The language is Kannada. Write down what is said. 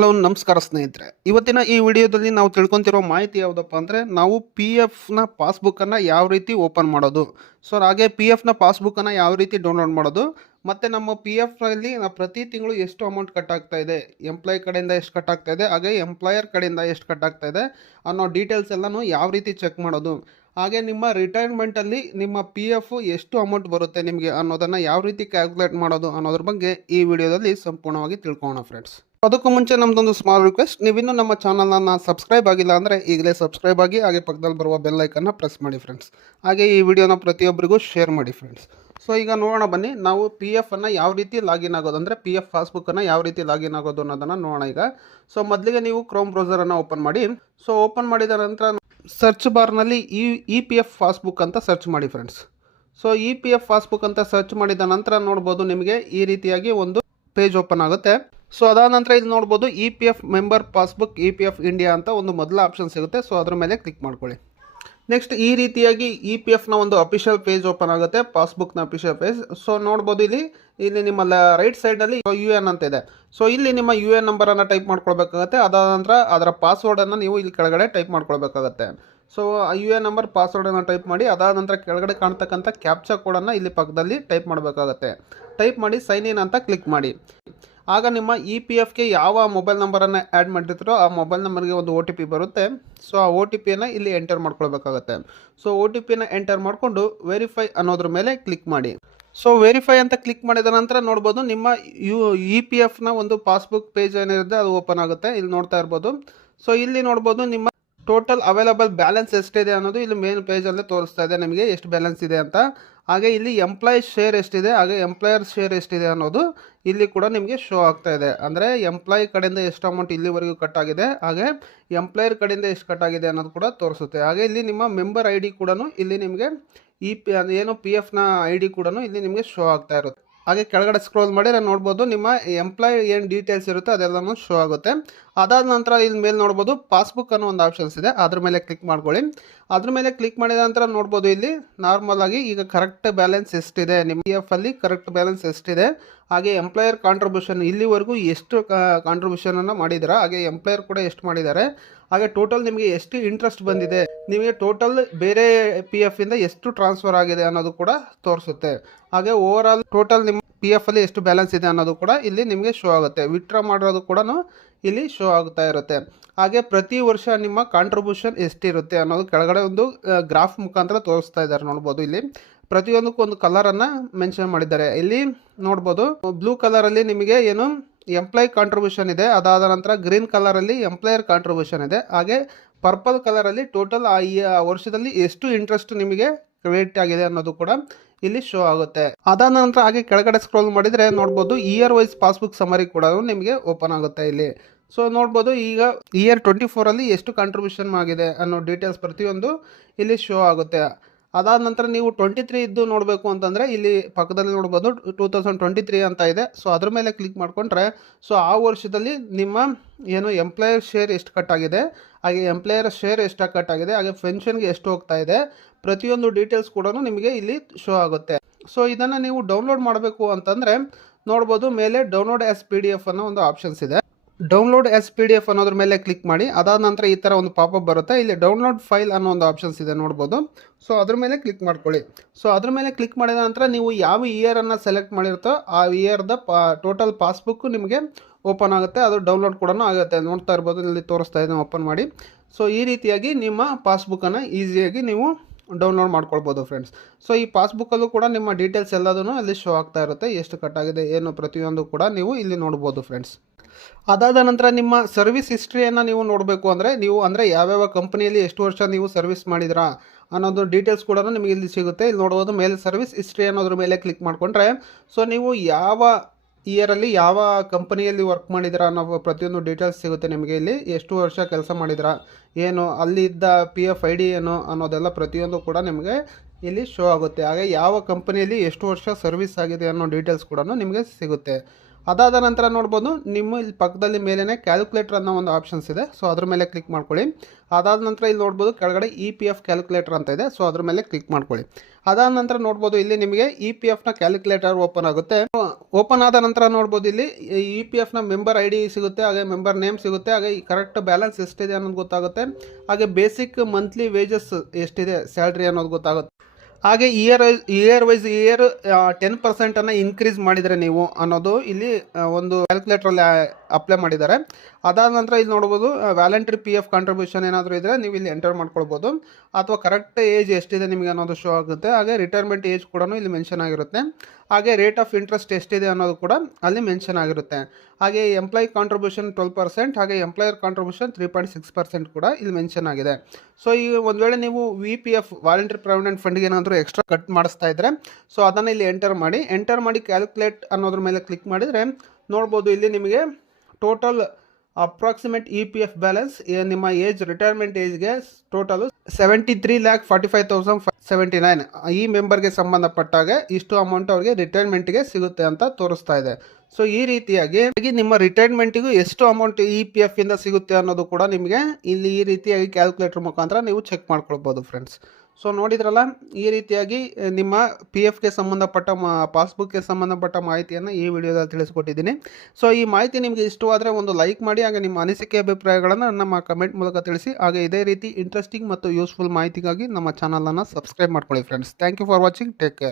ಹಲೋ, ನಮಸ್ಕಾರ ಸ್ನೇಹಿತರೆ. ಇವತ್ತಿನ ಈ ವಿಡಿಯೋದಲ್ಲಿ ನಾವು ತಿಳ್ಕೊತಿರೋ ಮಾಹಿತಿ ಯಾವುದಪ್ಪ ಅಂದರೆ ನಾವು ಪಿ ಎಫ್ನ ಪಾಸ್ಬುಕ್ಕನ್ನು ಯಾವ ರೀತಿ ಓಪನ್ ಮಾಡೋದು. ಸೊ ಹಾಗೆ ಪಿ ಎಫ್ನ ಪಾಸ್ಬುಕ್ಕನ್ನು ಯಾವ ರೀತಿ ಡೌನ್ಲೋಡ್ ಮಾಡೋದು, ಮತ್ತು ನಮ್ಮ ಪಿ ಎಫ್ನಲ್ಲಿ ಪ್ರತಿ ತಿಂಗಳು ಎಷ್ಟು ಅಮೌಂಟ್ ಕಟ್ ಆಗ್ತಾ ಇದೆ ಎಂಪ್ಲಾಯ್ ಕಡೆಯಿಂದ ಎಷ್ಟು ಕಟ್ ಆಗ್ತಾ ಇದೆ, ಹಾಗೆ ಎಂಪ್ಲಾಯರ್ ಕಡೆಯಿಂದ ಎಷ್ಟು ಕಟ್ ಆಗ್ತಾ ಇದೆ ಅನ್ನೋ ಡೀಟೇಲ್ಸ್ ಎಲ್ಲನೂ ಯಾವ ರೀತಿ ಚೆಕ್ ಮಾಡೋದು. ಹಾಗೆ ನಿಮ್ಮ ರಿಟೈರ್ಮೆಂಟಲ್ಲಿ ನಿಮ್ಮ ಪಿ ಎಫ್ ಎಷ್ಟು ಅಮೌಂಟ್ ಬರುತ್ತೆ ನಿಮಗೆ ಅನ್ನೋದನ್ನು ಯಾವ ರೀತಿ ಕ್ಯಾಲ್ಕುಲೇಟ್ ಮಾಡೋದು ಅನ್ನೋದ್ರ ಬಗ್ಗೆ ಈ ವಿಡಿಯೋದಲ್ಲಿ ಸಂಪೂರ್ಣವಾಗಿ ತಿಳ್ಕೊಳ್ಳೋಣ ಫ್ರೆಂಡ್ಸ್ ಅದಕ್ಕೂ ಮುಂಚೆ ನಮ್ಮದೊಂದು ಸ್ಮಾಲ್ ರಿಕ್ವೆಸ್ಟ್ ನೀವಿನ್ನೂ ನಮ್ಮ ಚಾನಲನ್ನು ಸಬ್ಸ್ಕ್ರೈಬ್ ಆಗಿಲ್ಲ ಅಂದರೆ ಈಗಲೇ ಸಬ್ಸ್ಕ್ರೈಬ್ ಆಗಿ ಹಾಗೆ ಪಕ್ಕದಲ್ಲಿ ಬರುವ ಬೆಲ್ ಐಕನ್ನ ಪ್ರೆಸ್ ಮಾಡಿ ಫ್ರೆಂಡ್ಸ್ ಹಾಗೆ ಈ ವಿಡಿಯೋನ ಪ್ರತಿಯೊಬ್ಬರಿಗೂ ಶೇರ್ ಮಾಡಿ ಫ್ರೆಂಡ್ಸ್ ಸೊ ಈಗ ನೋಡೋಣ ಬನ್ನಿ, ನಾವು ಪಿ ಎಫನ್ನು ಯಾವ ರೀತಿ ಲಾಗಿನ್ ಆಗೋದು ಅಂದರೆ ಪಿ ಎಫ್ ಪಾಸ್ಬುಕ್ಕನ್ನು ಯಾವ ರೀತಿ ಲಾಗಿನ್ ಆಗೋದು ಅನ್ನೋದನ್ನು ನೋಡೋಣ ಈಗ. ಸೊ ಮೊದಲಿಗೆ ನೀವು ಕ್ರೋಮ್ ಬ್ರೌಸರನ್ನು ಓಪನ್ ಮಾಡಿ. ಸೊ ಓಪನ್ ಮಾಡಿದ ನಂತರ ಸರ್ಚ್ ಬಾರ್ನಲ್ಲಿ E E P F passbook ಅಂತ ಸರ್ಚ್ ಮಾಡಿ friends so E P F passbook ಅಂತ ಸರ್ಚ್ ಮಾಡಿದ ನಂತರ ನೋಡ್ಬೋದು ನಿಮಗೆ ಈ ರೀತಿಯಾಗಿ ಒಂದು ಪೇಜ್ ಓಪನ್ ಆಗುತ್ತೆ. ಸೊ ಅದಾದ ನಂತರ ಇಲ್ಲಿ ನೋಡ್ಬೋದು E P F member passbook E P F India ಅಂತ ಒಂದು ಮೊದಲ ಆಪ್ಷನ್ ಸಿಗುತ್ತೆ. ಸೊ ಅದ್ರ ಮೇಲೆ ಕ್ಲಿಕ್ ಮಾಡ್ಕೊಳ್ಳಿ. ನೆಕ್ಸ್ಟ್ ಈ ರೀತಿಯಾಗಿ ಇ ಪಿ ಎಫ್ನ ಒಂದು ಅಫಿಷಿಯಲ್ ಪೇಜ್ ಓಪನ್ ಆಗುತ್ತೆ ಪಾಸ್ಬುಕ್ನ ಅಫಿಷಿಯಲ್ ಪೇಜ್ ಸೊ ನೋಡ್ಬೋದು ಇಲ್ಲಿ. ಇಲ್ಲಿ ನಿಮ್ಮ ರೈಟ್ ಸೈಡಲ್ಲಿ ಯು ಎನ್ ಅಂತ ಇದೆ. ಸೊ ಇಲ್ಲಿ ನಿಮ್ಮ ಯು ಎನ್ ನಂಬರನ್ನು ಟೈಪ್ ಮಾಡ್ಕೊಳ್ಬೇಕಾಗತ್ತೆ. ಅದಾದ ನಂತರ ಅದರ ಪಾಸ್ವರ್ಡನ್ನು ನೀವು ಇಲ್ಲಿ ಕೆಳಗಡೆ ಟೈಪ್ ಮಾಡ್ಕೊಳ್ಬೇಕಾಗತ್ತೆ. ಸೊ ಯು ಎನ್ ನಂಬರ್ ಪಾಸ್ವರ್ಡನ್ನು ಟೈಪ್ ಮಾಡಿ, ಅದಾದ ನಂತರ ಕೆಳಗಡೆ ಕಾಣ್ತಕ್ಕಂಥ ಕ್ಯಾಪ್ಚಾ ಕೋಡನ್ನು ಇಲ್ಲಿ ಪಕ್ಕದಲ್ಲಿ ಟೈಪ್ ಮಾಡಬೇಕಾಗತ್ತೆ. ಟೈಪ್ ಮಾಡಿ ಸೈನ್ ಇನ್ ಅಂತ ಕ್ಲಿಕ್ ಮಾಡಿ. ಆಗ ನಿಮ್ಮ ಇ ಪಿ ಎಫ್ಗೆ ಯಾವ ಮೊಬೈಲ್ ನಂಬರನ್ನು ಆ್ಯಡ್ ಮಾಡಿರ್ತೀರೋ ಆ ಮೊಬೈಲ್ ನಂಬರ್ಗೆ ಒಂದು ಒ ಟಿ ಪಿ ಬರುತ್ತೆ. ಸೊ ಆ ಒ ಟಿ ಪಿಯನ್ನು ಇಲ್ಲಿ ಎಂಟರ್ ಮಾಡ್ಕೊಳ್ಬೇಕಾಗತ್ತೆ. ಸೊ ಒ ಟಿ ಪಿನ ಎಂಟರ್ ಮಾಡಿಕೊಂಡು ವೆರಿಫೈ ಅನ್ನೋದ್ರ ಮೇಲೆ ಕ್ಲಿಕ್ ಮಾಡಿ. ಸೊ ವೆರಿಫೈ ಅಂತ ಕ್ಲಿಕ್ ಮಾಡಿದ ನಂತರ ನೋಡ್ಬೋದು ನಿಮ್ಮ ಯು ಇ ಪಿ ಎಫ್ನ ಒಂದು ಪಾಸ್ಬುಕ್ ಪೇಜ್ ಏನಿರುತ್ತೆ ಅದು ಓಪನ್ ಆಗುತ್ತೆ. ಇಲ್ಲಿ ನೋಡ್ತಾ ಇರ್ಬೋದು. ಸೊ ಇಲ್ಲಿ ನೋಡ್ಬೋದು ನಿಮ್ಮ ಟೋಟಲ್ ಅವೈಲಬಲ್ ಬ್ಯಾಲೆನ್ಸ್ ಎಷ್ಟಿದೆ ಅನ್ನೋದು ಇಲ್ಲಿ ಮೇನ್ ಪೇಜಲ್ಲೇ ತೋರಿಸ್ತಾ ಇದೆ ನಿಮಗೆ ಎಷ್ಟು ಬ್ಯಾಲೆನ್ಸ್ ಇದೆ ಅಂತ. ಹಾಗೆ ಇಲ್ಲಿ ಎಂಪ್ಲಾಯ್ ಶೇರ್ ಎಷ್ಟಿದೆ, ಹಾಗೆ ಎಂಪ್ಲಾಯರ್ ಶೇರ್ ಎಷ್ಟಿದೆ ಅನ್ನೋದು ಇಲ್ಲಿ ಕೂಡ ನಿಮಗೆ ಶೋ ಆಗ್ತಾ ಇದೆ. ಅಂದರೆ ಎಂಪ್ಲಾಯ್ ಕಡೆಯಿಂದ ಎಷ್ಟು ಅಮೌಂಟ್ ಇಲ್ಲಿವರೆಗೂ ಕಟ್ ಆಗಿದೆ, ಹಾಗೆ ಎಂಪ್ಲಾಯರ್ ಕಡೆಯಿಂದ ಎಷ್ಟು ಕಟ್ ಆಗಿದೆ ಅನ್ನೋದು ಕೂಡ ತೋರಿಸುತ್ತೆ. ಹಾಗೆ ಇಲ್ಲಿ ನಿಮ್ಮ ಮೆಂಬರ್ ಐ ಡಿ ಕೂಡ ಇಲ್ಲಿ ನಿಮಗೆ ಇ ಪಿ ಏನು ಪಿ ಎಫ್ನ ಐ ಡಿ ಕೂಡ ಇಲ್ಲಿ ನಿಮಗೆ ಶೋ ಆಗ್ತಾ ಇರುತ್ತೆ. ಹಾಗೆ ಕೆಳಗಡೆ ಸ್ಕ್ರೋಲ್ ಮಾಡಿದ್ರೆ ನೋಡ್ಬೋದು ನಿಮ್ಮ ಎಂಪ್ಲಾಯ್ ಏನು ಡೀಟೇಲ್ಸ್ ಇರುತ್ತೆ ಅದೆಲ್ಲನೂ ಶೋ ಆಗುತ್ತೆ. ಅದಾದ ನಂತರ ಇಲ್ಲಿ ಮೇಲೆ ನೋಡ್ಬೋದು ಪಾಸ್ಬುಕ್ ಅನ್ನೋ ಒಂದು ಆಪ್ಷನ್ಸ್ ಇದೆ. ಅದ್ರ ಮೇಲೆ ಕ್ಲಿಕ್ ಮಾಡ್ಕೊಳ್ಳಿ. ಅದ್ರ ಮೇಲೆ ಕ್ಲಿಕ್ ಮಾಡಿದ ನಂತರ ನೋಡ್ಬೋದು ಇಲ್ಲಿ ನಾರ್ಮಲ್ ಆಗಿ ಈಗ ಕರೆಕ್ಟ್ ಬ್ಯಾಲೆನ್ಸ್ ಎಷ್ಟಿದೆ? ನಿಮ್ಮ ಪಿ ಎಫ್ ಅಲ್ಲಿ ಕರೆಕ್ಟ್ ಬ್ಯಾಲೆನ್ಸ್ ಎಷ್ಟಿದೆ? ಹಾಗೆ ಎಂಪ್ಲಾಯರ್ ಕಾಂಟ್ರಿಬ್ಯೂಷನ್ ಇಲ್ಲಿವರೆಗೂ ಎಷ್ಟು ಕಾಂಟ್ರಿಬ್ಯೂಷನನ್ನು ಮಾಡಿದ್ದೀರಾ ಹಾಗೆ ಎಂಪ್ಲಾಯರ್ ಕೂಡ ಎಷ್ಟು ಮಾಡಿದ್ದಾರೆ? ಹಾಗೆ ಟೋಟಲ್ ನಿಮಗೆ ಎಷ್ಟು ಇಂಟ್ರೆಸ್ಟ್ ಬಂದಿದೆ? ನಿಮಗೆ ಟೋಟಲ್ ಬೇರೆ ಪಿ ಎಫ್ ಇಂದ ಎಷ್ಟು ಟ್ರಾನ್ಸ್ಫರ್ ಆಗಿದೆ ಅನ್ನೋದು ಕೂಡ ತೋರಿಸುತ್ತೆ. ಹಾಗೆ ಓವರ್ ಆಲ್ ಟೋಟಲ್ ನಿಮ್ಮ ಪಿ ಎಫ್ ಅಲ್ಲಿ ಎಷ್ಟು ಬ್ಯಾಲೆನ್ಸ್ ಇದೆ ಅನ್ನೋದು ಕೂಡ ಇಲ್ಲಿ ನಿಮಗೆ ಶೋ ಆಗುತ್ತೆ. ವಿತ್ಡ್ರಾ ಮಾಡೋದು ಕೂಡ ಇಲ್ಲಿ ಶೋ ಆಗ್ತಾ ಇರುತ್ತೆ. ಹಾಗೆ ಪ್ರತಿ ವರ್ಷ ನಿಮ್ಮ ಕಾಂಟ್ರಿಬ್ಯೂಷನ್ ಎಷ್ಟಿರುತ್ತೆ ಅನ್ನೋದು ಕೆಳಗಡೆ ಒಂದು ಗ್ರಾಫ್ ಮುಖಾಂತರ ತೋರಿಸ್ತಾ ಇದ್ದಾರೆ ನೋಡ್ಬೋದು ಇಲ್ಲಿ. ಪ್ರತಿಯೊಂದಕ್ಕೂ ಒಂದು ಕಲರನ್ನು ಮೆನ್ಷನ್ ಮಾಡಿದ್ದಾರೆ. ಇಲ್ಲಿ ನೋಡ್ಬೋದು ಬ್ಲೂ ಕಲರಲ್ಲಿ ನಿಮಗೆ ಏನು ಎಂಪ್ಲಾಯ್ ಕಾಂಟ್ರಿಬ್ಯೂಷನ್ ಇದೆ. ಅದಾದ ನಂತರ ಗ್ರೀನ್ ಕಲರಲ್ಲಿ ಎಂಪ್ಲಾಯರ್ ಕಾಂಟ್ರಿಬ್ಯೂಷನ್ ಇದೆ. ಹಾಗೆ ಪರ್ಪಲ್ ಕಲರಲ್ಲಿ ಟೋಟಲ್ ಆ ವರ್ಷದಲ್ಲಿ ಎಷ್ಟು ಇಂಟ್ರೆಸ್ಟ್ ನಿಮಗೆ ಕ್ರೆಡಿಟ್ ಆಗಿದೆ ಅನ್ನೋದು ಕೂಡ ಇಲ್ಲಿ ಶೋ ಆಗುತ್ತೆ. ಅದಾದ ನಂತರ ಹಾಗೆ ಕೆಳಗಡೆ ಸ್ಕ್ರೋಲ್ ಮಾಡಿದರೆ ನೋಡ್ಬೋದು ಇಯರ್ ವೈಸ್ ಪಾಸ್ಬುಕ್ ಸಮರಿ ಕೂಡ ನಿಮಗೆ ಓಪನ್ ಆಗುತ್ತೆ ಇಲ್ಲಿ. ಸೊ ನೋಡ್ಬೋದು ಈಗ ಇಯರ್ ಟ್ವೆಂಟಿ ಫೋರಲ್ಲಿ ಎಷ್ಟು ಕಾಂಟ್ರಿಬ್ಯೂಷನ್ ಆಗಿದೆ ಅನ್ನೋ ಡೀಟೇಲ್ಸ್ ಪ್ರತಿಯೊಂದು ಇಲ್ಲಿ ಶೋ ಆಗುತ್ತೆ. ಅದಾದ ನಂತರ ನೀವು ಟ್ವೆಂಟಿ ತ್ರೀ ಇದ್ದು ನೋಡಬೇಕು ಅಂತಂದರೆ ಇಲ್ಲಿ ಪಕ್ಕದಲ್ಲಿ ನೋಡ್ಬೋದು ಟೂ ತೌಸಂಡ್ ಟ್ವೆಂಟಿ ತ್ರೀ ಅಂತ ಇದೆ. ಸೊ ಅದ್ರ ಮೇಲೆ ಕ್ಲಿಕ್ ಮಾಡಿಕೊಂಡ್ರೆ ಸೊ ಆ ವರ್ಷದಲ್ಲಿ ನಿಮ್ಮ ಏನು ಎಂಪ್ಲಾಯರ್ ಶೇರ್ ಎಷ್ಟು ಕಟ್ ಆಗಿದೆ, ಹಾಗೆ ಎಂಪ್ಲಾಯರ್ ಶೇರ್ ಎಷ್ಟು ಕಟ್ ಆಗಿದೆ, ಹಾಗೆ ಪೆನ್ಷನ್ಗೆ ಎಷ್ಟು ಹೋಗ್ತಾ ಇದೆ, ಪ್ರತಿಯೊಂದು ಡೀಟೇಲ್ಸ್ ಕೂಡ ನಿಮಗೆ ಇಲ್ಲಿ ಶೋ ಆಗುತ್ತೆ. ಸೊ ಇದನ್ನು ನೀವು ಡೌನ್ಲೋಡ್ ಮಾಡಬೇಕು ಅಂತಂದರೆ ನೋಡ್ಬೋದು ಮೇಲೆ download as P D F ಅನ್ನೋ ಒಂದು ಆಪ್ಷನ್ಸ್ ಇದೆ. Download as P D F ಅನ್ನೋದ್ರ ಮೇಲೆ ಕ್ಲಿಕ್ ಮಾಡಿ. ಅದಾದ ನಂತರ ಈ ಥರ ಒಂದು ಪಾಪಪ್ ಬರುತ್ತೆ. ಇಲ್ಲಿ ಡೌನ್ಲೋಡ್ ಫೈಲ್ ಅನ್ನೋ ಒಂದು ಆಪ್ಷನ್ಸ್ ಇದೆ ನೋಡ್ಬೋದು. ಸೊ ಅದ್ರ ಮೇಲೆ ಕ್ಲಿಕ್ ಮಾಡ್ಕೊಳ್ಳಿ. ಸೊ ಅದ್ರ ಮೇಲೆ ಕ್ಲಿಕ್ ಮಾಡಿದ ನಂತರ ನೀವು ಯಾವ ಇಯರನ್ನು ಸೆಲೆಕ್ಟ್ ಮಾಡಿರ್ತೋ ಆ ಇಯರ್ದ ಪಾ ಟೋಟಲ್ ಪಾಸ್ಬುಕ್ ನಿಮಗೆ ಓಪನ್ ಆಗುತ್ತೆ. ಅದು ಡೌನ್ಲೋಡ್ ಕೂಡ ಆಗುತ್ತೆ. ನೋಡ್ತಾ ಇರ್ಬೋದು. ಇಲ್ಲಿ ತೋರಿಸ್ತಾ ಇದ್ದೀನಿ ಓಪನ್ ಮಾಡಿ. ಸೊ ಈ ರೀತಿಯಾಗಿ ನಿಮ್ಮ ಪಾಸ್ಬುಕ್ಕನ್ನು ಈಸಿಯಾಗಿ ನೀವು ಡೌನ್ಲೋಡ್ ಮಾಡ್ಕೊಳ್ಬೋದು ಫ್ರೆಂಡ್ಸ್ ಸೊ ಈ ಪಾಸ್ಬುಕ್ಕಲ್ಲೂ ಕೂಡ ನಿಮ್ಮ ಡೀಟೇಲ್ಸ್ ಎಲ್ಲದೂ ಅಲ್ಲಿ ಶೋ ಆಗ್ತಾ ಇರುತ್ತೆ. ಎಷ್ಟು ಕಟ್ಟಾಗಿದೆ ಏನು ಪ್ರತಿಯೊಂದು ಕೂಡ ನೀವು ಇಲ್ಲಿ ನೋಡ್ಬೋದು ಫ್ರೆಂಡ್ಸ್ ಅದಾದ ನಂತರ ನಿಮ್ಮ ಸರ್ವಿಸ್ ಹಿಸ್ಟ್ರಿಯನ್ನು ನೀವು ನೋಡಬೇಕು ಅಂದರೆ, ನೀವು ಅಂದರೆ ಯಾವ್ಯಾವ ಕಂಪ್ನಿಯಲ್ಲಿ ಎಷ್ಟು ವರ್ಷ ನೀವು ಸರ್ವಿಸ್ ಮಾಡಿದ್ರಾ ಅನ್ನೋದು ಡೀಟೇಲ್ಸ್ ಕೂಡ ನಿಮಗೆ ಇಲ್ಲಿ ಸಿಗುತ್ತೆ. ಇಲ್ಲಿ ನೋಡ್ಬೋದು, ಮೇಲೆ ಸರ್ವಿಸ್ ಹಿಸ್ಟ್ರಿ ಅನ್ನೋದ್ರ ಮೇಲೆ ಕ್ಲಿಕ್ ಮಾಡಿಕೊಂಡ್ರೆ ಸೊ ನೀವು ಯಾವ ಇಯರಲ್ಲಿ ಯಾವ ಕಂಪನಿಯಲ್ಲಿ ವರ್ಕ್ ಮಾಡಿದಿರಾ ಅನ್ನೋ ಪ್ರತಿಯೊಂದು ಡೀಟೇಲ್ಸ್ ಸಿಗುತ್ತೆ ನಿಮಗೆ ಇಲ್ಲಿ. ಎಷ್ಟು ವರ್ಷ ಕೆಲಸ ಮಾಡಿದಿರಾ, ಏನು, ಅಲ್ಲಿದ್ದ ಪಿ ಎಫ್ ಐ ಡಿ ಏನು ಅನ್ನೋದೆಲ್ಲ ಪ್ರತಿಯೊಂದು ಕೂಡ ನಿಮಗೆ ಇಲ್ಲಿ ಶೋ ಆಗುತ್ತೆ. ಹಾಗೆ ಯಾವ ಕಂಪನಿಯಲ್ಲಿ ಎಷ್ಟು ವರ್ಷ ಸರ್ವಿಸ್ ಆಗಿದೆ ಅನ್ನೋ ಡೀಟೇಲ್ಸ್ ಕೂಡ ನಿಮಗೆ ಸಿಗುತ್ತೆ. ಅದಾದ ನಂತರ ನೋಡ್ಬೋದು, ನಿಮ್ಮ ಇಲ್ಲಿ ಪಕ್ಕದಲ್ಲಿ ಮೇಲೇ ಕ್ಯಾಲ್ಕುಲೇಟರ್ ಅನ್ನೋ ಒಂದು ಆಪ್ಷನ್ಸ್ ಇದೆ. ಸೊ ಅದ್ರ ಮೇಲೆ ಕ್ಲಿಕ್ ಮಾಡ್ಕೊಳ್ಳಿ. ಅದಾದ ನಂತರ ಇಲ್ಲಿ ನೋಡ್ಬೋದು, ಕೆಳಗಡೆ ಇ ಪಿ ಎಫ್ ಕ್ಯಾಲ್ಕುಲೇಟರ್ ಅಂತ ಇದೆ. ಸೊ ಅದ್ರ ಮೇಲೆ ಕ್ಲಿಕ್ ಮಾಡ್ಕೊಳ್ಳಿ. ಅದಾದ ನಂತರ ನೋಡ್ಬೋದು, ಇಲ್ಲಿ ನಿಮಗೆ ಇ ಪಿ ಎಫ್ನ ಕ್ಯಾಲ್ಕುಲೇಟರ್ ಓಪನ್ ಆಗುತ್ತೆ. ಓಪನ್ ಆದ ನಂತರ ನೋಡ್ಬೋದು, ಇಲ್ಲಿ ಇ ಪಿ ಎಫ್ನ ಮೆಂಬರ್ ಐ ಡಿ ಸಿಗುತ್ತೆ, ಹಾಗೆ ಮೆಂಬರ್ ನೇಮ್ ಸಿಗುತ್ತೆ, ಹಾಗೆ ಕರೆಕ್ಟ್ ಬ್ಯಾಲೆನ್ಸ್ ಎಷ್ಟಿದೆ ಅನ್ನೋದು ಗೊತ್ತಾಗುತ್ತೆ. ಹಾಗೆ ಬೇಸಿಕ್ ಮಂತ್ಲಿ ವೇಜಸ್ ಎಷ್ಟಿದೆ ಸ್ಯಾಲ್ರಿ ಅನ್ನೋದು ಗೊತ್ತಾಗುತ್ತೆ. ಹಾಗೆ year year wise year ten ಪರ್ಸೆಂಟನ್ನು increase ಮಾಡಿದರೆ ನೀವು ಅನ್ನೋದು ಇಲ್ಲಿ ಒಂದು ಒಂದು ಕ್ಯಾಲ್ಕುಲೇಟ್ರಲ್ಲಿ ಅಪ್ಲೈ ಮಾಡಿದ್ದಾರೆ. ಅದಾದ ನಂತರ ಇಲ್ಲಿ ನೋಡ್ಬೋದು ವ್ಯಾಲೆಂಟ್ರಿ ಪಿ ಎಫ್ ಕಾಂಟ್ರಿಬ್ಯೂಷನ್ ಏನಾದರೂ ಇದ್ದರೆ ನೀವು ಇಲ್ಲಿ ಎಂಟರ್ ಮಾಡ್ಕೊಳ್ಬೋದು. ಅಥವಾ ಕರೆಕ್ಟ್ ಏಜ್ ಎಷ್ಟಿದೆ ನಿಮಗೆ ಅನ್ನೋದು ಶೋ ಆಗುತ್ತೆ. ಹಾಗೆ ರಿಟೈರ್ಮೆಂಟ್ ಏಜ್ ಕೂಡ ಇಲ್ಲಿ ಮೆನ್ಷನ್ ಆಗಿರುತ್ತೆ. ಹಾಗೆ ರೇಟ್ ಆಫ್ ಇಂಟ್ರೆಸ್ಟ್ ಎಷ್ಟಿದೆ ಅನ್ನೋದು ಕೂಡ ಅಲ್ಲಿ ಮೆನ್ಷನ್ ಆಗಿರುತ್ತೆ. ಹಾಗೆ ಎಂಪ್ಲಾಯ್ ಕಾಂಟ್ರಿಬ್ಯೂಷನ್ ಟ್ವೆಲ್ ಪರ್ಸೆಂಟ್ ಹಾಗೆ employer contribution three point six percent ಕೂಡ ಇಲ್ಲಿ ಮೆನ್ಷನ್ ಆಗಿದೆ. ಸೊ ಈ ಒಂದು ವೇಳೆ ನೀವು V P F voluntary provident ಫಂಡ್ಗೆ ಏನಾದರೂ ಎಕ್ಸ್ಟ್ರಾ ಕಟ್ ಮಾಡಿಸ್ತಾ ಇದ್ದರೆ ಸೊ ಅದನ್ನು ಇಲ್ಲಿ ಎಂಟರ್ ಮಾಡಿ ಎಂಟರ್ ಮಾಡಿ ಕ್ಯಾಲ್ಕುಲೇಟ್ ಅನ್ನೋದ್ರ ಮೇಲೆ ಕ್ಲಿಕ್ ಮಾಡಿದರೆ, ನೋಡ್ಬೋದು ಇಲ್ಲಿ ನಿಮಗೆ total approximate E P F balance ನಿಮ್ಮ age retirement ಏಜ್ಗೆ total seventy three lakh forty five thousand seventy nine. ಈ ಮೆಂಬರ್ಗೆ ಸಂಬಂಧಪಟ್ಟಾಗ ಇಷ್ಟು ಅಮೌಂಟ್ ಅವ್ರಿಗೆ ರಿಟೈರ್ಮೆಂಟ್ಗೆ ಸಿಗುತ್ತೆ ಅಂತ ತೋರಿಸ್ತಾ ಇದೆ. ಸೊ ಈ ರೀತಿಯಾಗಿ ನಿಮ್ಮ ರಿಟೈರ್ಮೆಂಟಿಗೂ ಎಷ್ಟು ಅಮೌಂಟ್ ಇ ಪಿ ಎಫ್ ಇಂದ ಸಿಗುತ್ತೆ ಅನ್ನೋದು ಕೂಡ ನಿಮಗೆ ಇಲ್ಲಿ ಈ ರೀತಿಯಾಗಿ ಕ್ಯಾಲ್ಕುಲೇಟರ್ ಮುಖಾಂತರ ನೀವು ಚೆಕ್ ಮಾಡ್ಕೊಳ್ಬೋದು ಫ್ರೆಂಡ್ಸ್ ಸೊ ನೋಡಿದ್ರಲ್ಲ, ಈ ರೀತಿಯಾಗಿ ನಿಮ್ಮ ಪಿ ಎಫ್ಗೆ ಸಂಬಂಧಪಟ್ಟ ಮಾ ಪಾಸ್ಬುಕ್ಗೆ ಸಂಬಂಧಪಟ್ಟ ಮಾಹಿತಿಯನ್ನು ಈ ವಿಡಿಯೋದಲ್ಲಿ ತಿಳಿಸ್ಕೊಟ್ಟಿದ್ದೀನಿ. ಸೊ ಈ ಮಾಹಿತಿ ನಿಮಗೆ ಇಷ್ಟವಾದರೆ ಒಂದು ಲೈಕ್ ಮಾಡಿ, ಹಾಗೆ ನಿಮ್ಮ ಅನಿಸಿಕೆ ಅಭಿಪ್ರಾಯಗಳನ್ನು ನಮ್ಮ ಕಮೆಂಟ್ ಮೂಲಕ ತಿಳಿಸಿ. ಹಾಗೆ ಇದೇ ರೀತಿ ಇಂಟ್ರೆಸ್ಟಿಂಗ್ ಮತ್ತು ಯೂಸ್ಫುಲ್ ಮಾಹಿತಿಗಾಗಿ ನಮ್ಮ ಚಾನಲನ್ನು ಸಬ್ಸ್ಕ್ರೈಬ್ ಮಾಡ್ಕೊಳ್ಳಿ friends thank you for watching take care